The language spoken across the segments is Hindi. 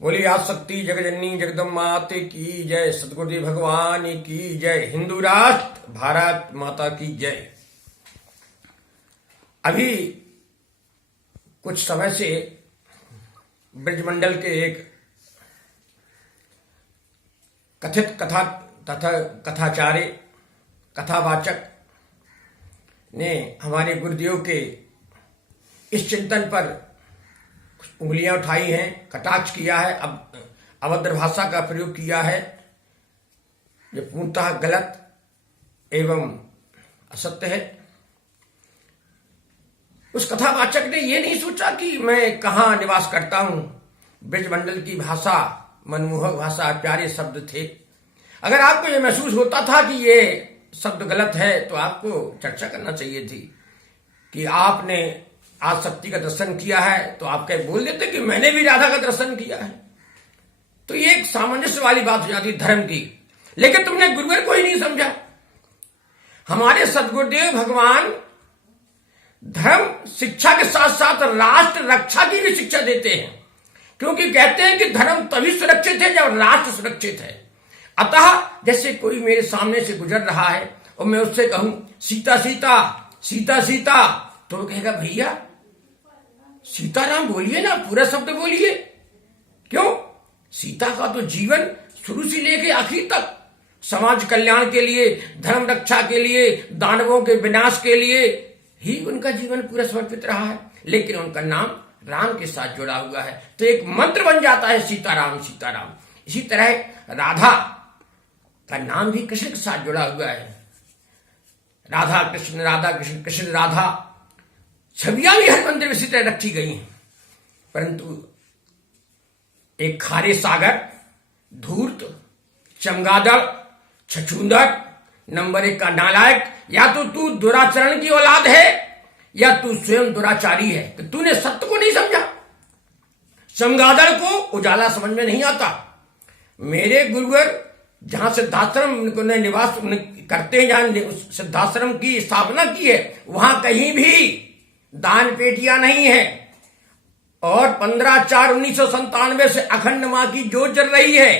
बोली आसक्ति जगजननी जगदम्बा माते की जय, सतगुरुदेव भगवान की जय, हिंदू राष्ट्र भारत माता की जय। अभी कुछ समय से ब्रजमंडल के एक कथित कथा तथा कथाचार्य कथावाचक ने हमारे गुरुदेव के इस चिंतन पर उंगलियां उठाई हैं, कटाक्ष किया है, अभद्र भाषा का प्रयोग किया है जो पूर्णतः गलत एवं असत्य है। उस कथावाचक ने यह नहीं सोचा कि मैं कहाँ निवास करता हूं। ब्रजमंडल की भाषा मनमोहक भाषा, प्यारे शब्द थे। अगर आपको यह महसूस होता था कि ये शब्द गलत है तो आपको चर्चा करना चाहिए थी कि आपने आज शक्ति का दर्शन किया है, तो आप कह बोल देते कि मैंने भी राधा का दर्शन किया है। तो ये एक सामंजस्य वाली बात हो जाती धर्म की। लेकिन तुमने गुरुवर को ही नहीं समझा। हमारे सदगुरुदेव भगवान धर्म शिक्षा के साथ साथ राष्ट्र रक्षा की भी शिक्षा देते हैं, क्योंकि कहते हैं कि धर्म तभी सुरक्षित है जब राष्ट्र सुरक्षित है। अतः जैसे कोई मेरे सामने से गुजर रहा है और मैं उससे कहूं सीता सीता सीता सीता, तो वो कहेगा भैया सीताराम बोलिए ना, पूरा शब्द बोलिए। क्यों? सीता का तो जीवन शुरू से लेके आखिरी तक समाज कल्याण के लिए, धर्म रक्षा के लिए, दानवों के विनाश के लिए ही उनका जीवन पूरा समर्पित रहा है। लेकिन उनका नाम राम के साथ जुड़ा हुआ है, तो एक मंत्र बन जाता है सीताराम सीताराम। इसी तरह राधा का नाम भी कृष्ण के साथ जुड़ा हुआ है। राधा कृष्ण कृष्ण राधा छवियां भी हर मंदिर में इसी तरह रखी गई हैं। परंतु एक खारे सागर, धूर्त, चमगादड़, छछूंदर, नंबर 1 का नालायक, या तो तू दुराचरण की औलाद है या तू स्वयं दुराचारी है। तो तूने सत्य को नहीं समझा। चमगादड़ को उजाला समझ में नहीं आता। मेरे गुरुवर जहां सिद्धाश्रम ने निवास करते हैं, जहां सिद्धाश्रम की स्थापना की है, वहां कहीं भी दान पेटियां नहीं है। और 15/4/1997 से अखंड मां की जोत जल रही है।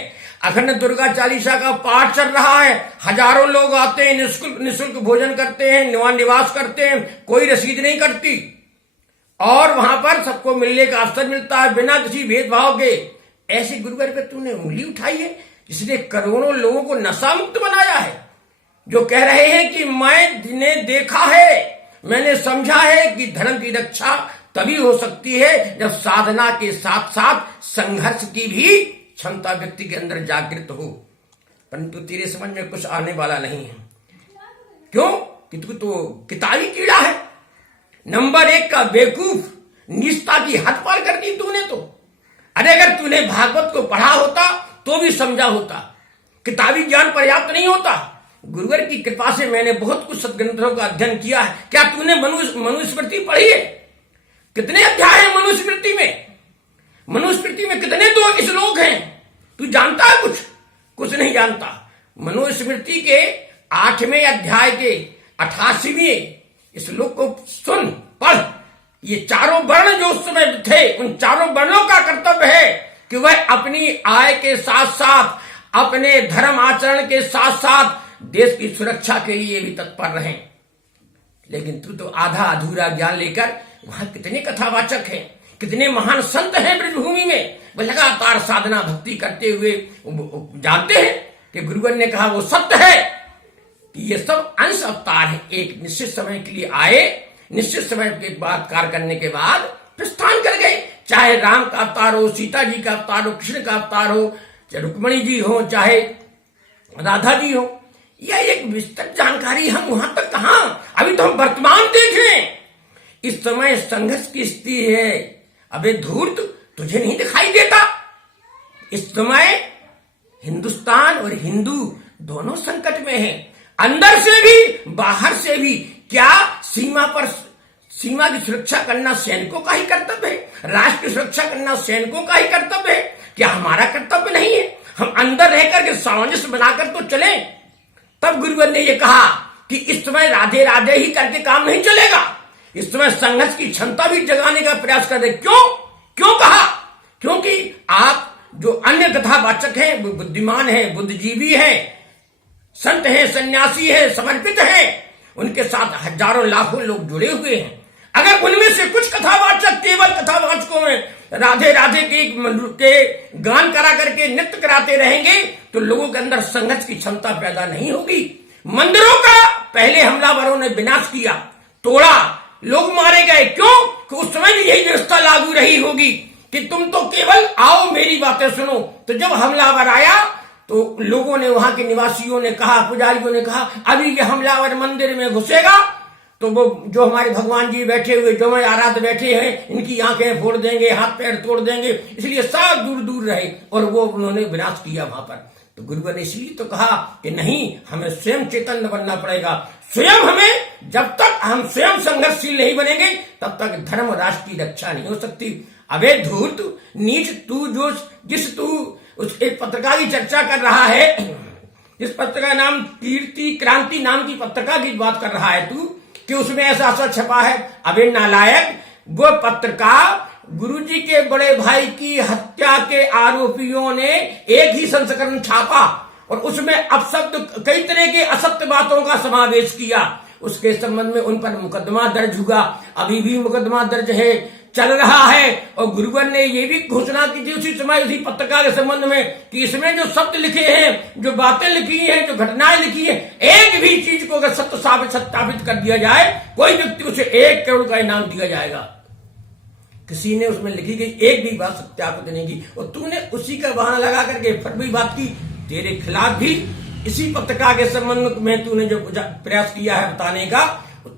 अखंड दुर्गा चालीसा का पाठ चल रहा है। हजारों लोग आते हैं, निःशुल्क भोजन करते हैं, निवास करते हैं, कोई रसीद नहीं कटती। और वहां पर सबको मिलने का अवसर मिलता है बिना किसी भेदभाव के। ऐसे गुरुवर पे तूने उंगली उठाई है जिसने करोड़ों लोगों को नशा मुक्त बनाया है, जो कह रहे हैं कि मैंने देखा है, मैंने समझा है कि धर्म की रक्षा तभी हो सकती है जब साधना के साथ साथ संघर्ष की भी क्षमता व्यक्ति के अंदर जागृत हो। परंतु तेरे समझ में कुछ आने वाला नहीं है। क्यों? कि तू तो किताबी कीड़ा है, नंबर 1 का बेवकूफ, निष्ठा की हद पार कर दी तूने। तो अरे अगर तूने भागवत को पढ़ा होता तो भी समझा होता। किताबी ज्ञान पर्याप्त नहीं होता। गुरुवर की कृपा से मैंने बहुत कुछ सदग्रंथों का अध्ययन किया है। क्या तूने मनुस्मृति पढ़ी है? कितने अध्याय हैं मनुस्मृति में? मनुस्मृति में कितने दो श्लोक हैं? तू जानता है कुछ? कुछ नहीं जानता। मनुस्मृति के 8वें अध्याय के 88वें श्लोक को सुन, पढ़। ये चारों वर्ण जो उस समय थे, उन चारों वर्णों का कर्तव्य है कि वह अपनी आय के साथ साथ, अपने धर्म आचरण के साथ साथ देश की सुरक्षा के लिए भी तत्पर रहें। लेकिन तू तो आधा अधूरा ज्ञान लेकर, वहां कितने कथावाचक हैं, कितने महान संत हैं ब्रजभूमि में, वह लगातार साधना भक्ति करते हुए जानते हैं कि गुरुवर ने कहा वो सत्य है कि ये सब अंश अवतार है। एक निश्चित समय के लिए आए, निश्चित समय के बाद कार्य करने के बाद प्रस्थान कर गए। चाहे राम का अवतार हो, सीता जी का अवतार हो, कृष्ण का अवतार हो, चाहे रुक्मणी जी हो, चाहे राधा जी हो। यह एक विस्तृत जानकारी हम वहां तक कहां, अभी तो हम वर्तमान देख लें। इस समय संघर्ष की स्थिति है। अबे धूर्त, तुझे नहीं दिखाई देता? इस समय हिंदुस्तान और हिंदू दोनों संकट में हैं, अंदर से भी बाहर से भी। क्या सीमा की सुरक्षा करना सैनिकों का ही कर्तव्य है? राष्ट्र की सुरक्षा करना सैनिकों का ही कर्तव्य है? क्या हमारा कर्तव्य नहीं है? हम अंदर रहकर के सामंजस्य बनाकर तो चले। तब गुरुवर ने यह कहा कि इस समय राधे राधे ही करके काम नहीं चलेगा। इस समय संघर्ष की क्षमता भी जगाने का प्रयास कर रहे। क्यों कहा? क्योंकि आप वाचक हैं, वो बुद्धिमान है, बुद्धिजीवी है, संत है, सन्यासी है, समर्पित है, उनके साथ हजारों लाखों लोग जुड़े हुए हैं। अगर उनमें से कुछ कथावाचक केवल कथावाचकों में राधे राधे के गान करा करके नृत्य कराते रहेंगे तो लोगों के अंदर संघर्ष की क्षमता पैदा नहीं होगी। मंदिरों का पहले हमलावरों ने विनाश किया, तोड़ा, लोग मारे गए। क्यों? कि उस समय भी यही व्यवस्था लागू रही होगी कि तुम तो केवल आओ, मेरी बातें सुनो। तो जब हमलावर आया तो लोगों ने, वहां के निवासियों ने कहा, पुजारियों ने कहा, अभी ये हमलावर मंदिर में घुसेगा तो वो जो हमारे भगवान जी बैठे हुए, जो हमारे आराध्य बैठे हैं, इनकी आंखें फोड़ देंगे, हाथ पैर तोड़ देंगे। इसलिए सब दूर दूर रहे और वो उन्होंने विनाश किया वहां पर। तो गुरुवर ने इसलिए तो कहा कि नहीं, हमें स्वयं चैतन्य बनना पड़ेगा। स्वयं हमें, जब तक हम स्वयं संघर्षशील नहीं बनेंगे तब तक धर्म राष्ट्र की रक्षा नहीं हो सकती। अबे धूर्त नीच, तू उस एक पत्रिका की चर्चा कर रहा है, इस पत्रिका नाम कीर्ति क्रांति नाम की पत्रिका की बात कर रहा है तू, कि उसमें ऐसा ऐसा छपा है। अबे नालायक, वो पत्रिका गुरुजी के बड़े भाई की हत्या के आरोपियों ने एक ही संस्करण छापा और उसमें अपशब्द, कई तरह के असत्य बातों का समावेश किया। उसके संबंध में उन पर मुकदमा दर्ज हुआ, अभी भी मुकदमा दर्ज है, चल रहा है। और गुरुवर ने ये भी घोषणा की थी उसी समय, उसी पत्रिका के संबंध में, कि इसमें जो शब्द लिखे हैं, जो बातें लिखी हैं, जो घटनाएं लिखी है, एक भी चीज को अगर सत्य सत्यापित कर दिया जाए, कोई व्यक्ति उसे 1 करोड़ का इनाम दिया जाएगा। किसी ने उसमें लिखी गई एक भी बात सत्यापित नहीं की और तूने उसी का बहाना लगा करके फिर भी बात की। तेरे खिलाफ भी इसी पत्रिका के संबंध में तूने जो प्रयास किया है बताने का,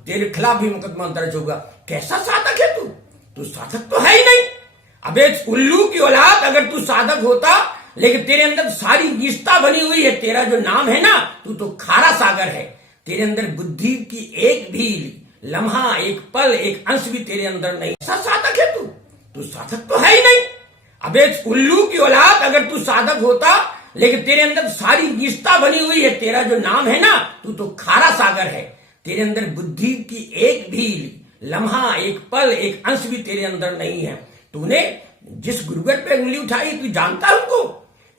तेरे खिलाफ भी मुकदमा दर्ज होगा। कैसा साधक है तू साधक तो है ही नहीं। अबे उल्लू की औलाद, अगर तू साधक होता, लेकिन तेरे अंदर सारी नीचता बनी हुई है। तेरा जो नाम है ना, तू तो खारा सागर है। तेरे अंदर बुद्धि की एक भी लम्हा, एक पल, एक अंश भी तेरे अंदर नहीं। ऐसा साधक है तू साधक तो है ही नहीं। अबे उल्लू की औलाद, अगर तू साधक होता, लेकिन तेरे अंदर सारी नीचता बनी हुई है। तेरा जो नाम है ना, तू तो खारा सागर है। तेरे अंदर बुद्धि की एक भी लम्हा, एक पल, एक अंश भी तेरे अंदर नहीं है। तूने जिस गुरुवर पे उंगली उठाई, तू जानता है उनको?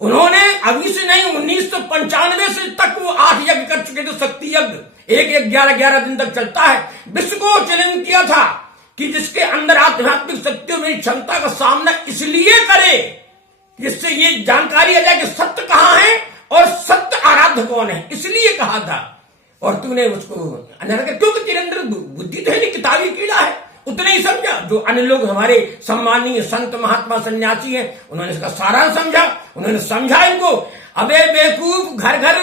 उन्होंने अभी से नहीं, 1995 से तक वो 8 यज्ञ कर चुके थे, शक्ति यज्ञ। एक 11 दिन तक चलता है। विश्व को चैलेंज किया था कि जिसके अंदर आध्यात्मिक शक्तियों में क्षमता का सामना इसलिए करे जिससे ये जानकारी आ जाए कि सत्य कहां है और सत्य आराध्य कौन है, इसलिए कहा था। और तूने उसको अनर्थ, क्योंकि तेरे अंदर बुद्धि तो है नहीं, किताबी कीड़ा है। उतने ही समझा जो अन्य लोग हमारे सम्मानीय संत महात्मा सन्यासी हैं, उन्होंने इसका सारा समझा, उन्होंने समझा इनको। अबे बेवकूफ, घर घर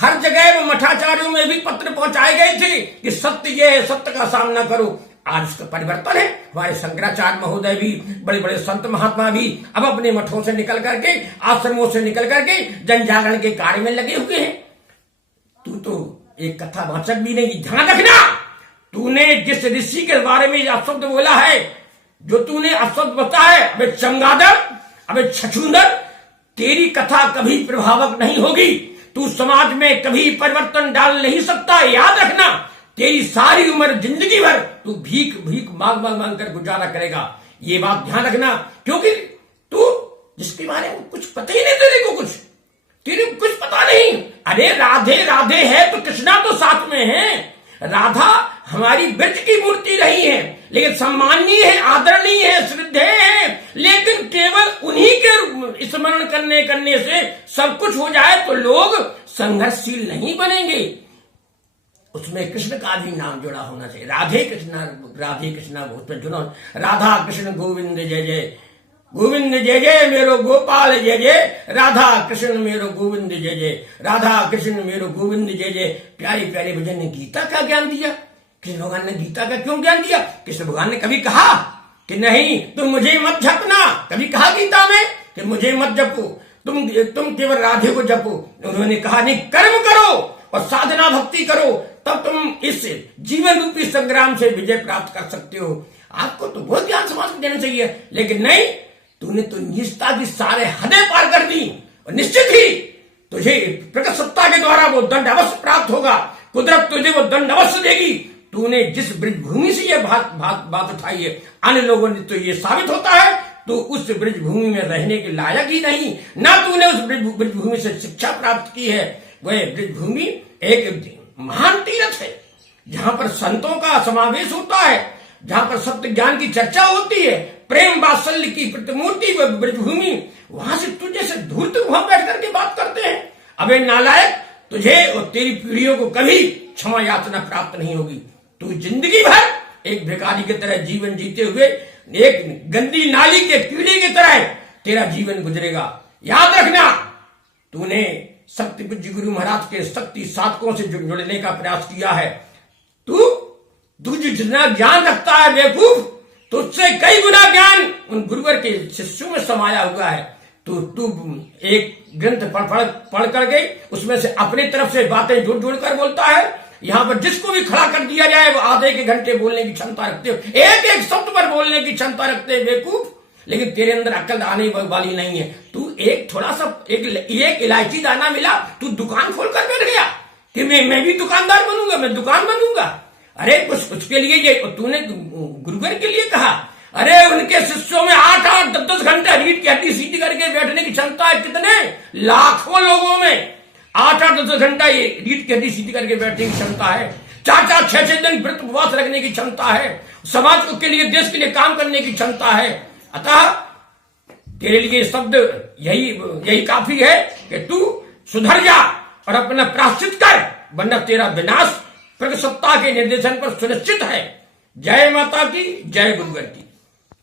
हर जगह मठाचार्यों में भी पत्र पहुंचाए गए थे कि सत्य ये है, सत्य का सामना करो। आज उसका परिवर्तन है। हमारे शंकराचार्य महोदय भी, बड़े बड़े संत महात्मा भी अब अपने मठों से निकल करके, आश्रमों से निकल करके जन जागरण के कार्य में लगे हुए हैं। तू तो एक कथावाचक भी नहीं। ध्यान रखना, तूने जिस ऋषि के बारे में अपशब्द बोला है, जो तूने अपशब्द बताया है, अबे चमगादड़, अबे छछूंदर, तेरी कथा कभी प्रभावक नहीं होगी। तू समाज में कभी परिवर्तन डाल नहीं सकता। याद रखना, तेरी सारी उम्र, जिंदगी भर तू भीख मांग कर गुजारा करेगा। ये बात ध्यान रखना, क्योंकि तू जिसके बारे में कुछ पता ही नहीं, तेरे कुछ पता नहीं। अरे राधे राधे है तो कृष्णा तो साथ में है। राधा हमारी ब्रज की मूर्ति रही है, लेकिन सम्माननीय है, आदरणीय है, श्रद्धेय है। लेकिन केवल उन्हीं के स्मरण करने से सब कुछ हो जाए तो लोग संघर्षशील नहीं बनेंगे। उसमें कृष्ण का भी नाम जुड़ा होना चाहिए। राधे कृष्णा उसमें जुड़ा। राधा कृष्ण गोविंद जय जय, गोविंद जय जय मेरो गोपाल जय जय, राधा कृष्ण मेरो गोविंद जय जय, राधा कृष्ण मेरो गोविंद जय जय। प्यारे प्यारे भजन ने गीता का ज्ञान दिया। कृष्ण भगवान ने गीता का क्यों ज्ञान दिया? कृष्ण भगवान ने कभी कहा कि नहीं तुम मुझे मत जपना? कभी कहा गीता में कि मुझे मत जपो, तुम केवल राधे को जपो? उन्होंने कहा नहीं, कर्म करो और साधना भक्ति करो, तब तुम इस जीवन रूपी संग्राम से विजय प्राप्त कर सकते हो। आपको तो बहुत ज्ञान समाज को देना चाहिए, लेकिन नहीं, तूने तो निजता की सारे हदें पार कर दी और निश्चित ही तुझे प्रकट सत्ता के द्वारा वो दंड अवश्य प्राप्त होगा। कुदरत तुझे वो दंड अवश्य देगी। तूने जिस ब्रजभूमि से ये बात उठाई है, अन्य लोगों ने तो ये साबित होता है तो उस ब्रजभूमि में रहने के लायक ही नहीं, ना तूने उस ब्रजभूमि से शिक्षा प्राप्त की है। वह ब्रजभूमि एक महान तीर्थ है, जहां पर संतों का समावेश होता है, जहां पर सत्य ज्ञान की चर्चा होती है, प्रेम वात्सल्य की प्रतिमूर्ति वह ब्रजभूमि। वहां से तुझे से धूर्त वहां बैठ करके बात करते हैं। अबे नालायक, तुझे और तेरी पीढ़ियों को कभी क्षमा याचना प्राप्त नहीं होगी। तू जिंदगी भर एक भिखारी की तरह जीवन जीते हुए एक गंदी नाली के कीड़े की तरह तेरा जीवन गुजरेगा। याद रखना, तूने शक्ति पूज्य गुरु महाराज के शक्ति साधकों से जुड़ने का प्रयास किया है। तू जितना ज्ञान रखता है बेवकूफ, तुझसे कई गुना ज्ञान उन गुरुवर के शिष्यों में समाया हुआ है। तू एक ग्रंथ पढ़ कर गई, उसमें से अपनी तरफ से बातें जोड़ कर बोलता है। यहां पर जिसको भी खड़ा कर दिया जाए वो आधे के घंटे बोलने की क्षमता रखते हो, एक एक शब्द पर बोलने की क्षमता रखते हैं बेवकूफ, लेकिन तेरे अंदर अक्ल आने वाली नहीं है। तू एक थोड़ा सा एक इलायची दाना मिला, तू दुकान खोल कर बैठ गया कि मैं भी दुकानदार बनूंगा, मैं दुकान बनूंगा। अरे उसके लिए ये तूने गुरुवर के लिए कहा। अरे उनके शिष्यों में 8-8, 10-10 घंटे रीढ़ की हड्डी सीधी करके बैठने की क्षमता है। कितने लाखों लोगों में 8-8, 10-10 घंटा ये रीढ़ की हड्डी सीधी करके बैठने की क्षमता है। 4-4, 6-6 दिन व्रत उपवास रखने की क्षमता है। समाज के लिए, देश के लिए काम करने की क्षमता है। अतः तेरे लिए शब्द यही काफी है कि तू सुधर जा और अपना प्रायश्चित कर, वरना तेरा विनाश प्रगट सत्ता के निर्देशन पर सुनिश्चित है। जय माता की, जय गुरुवर की।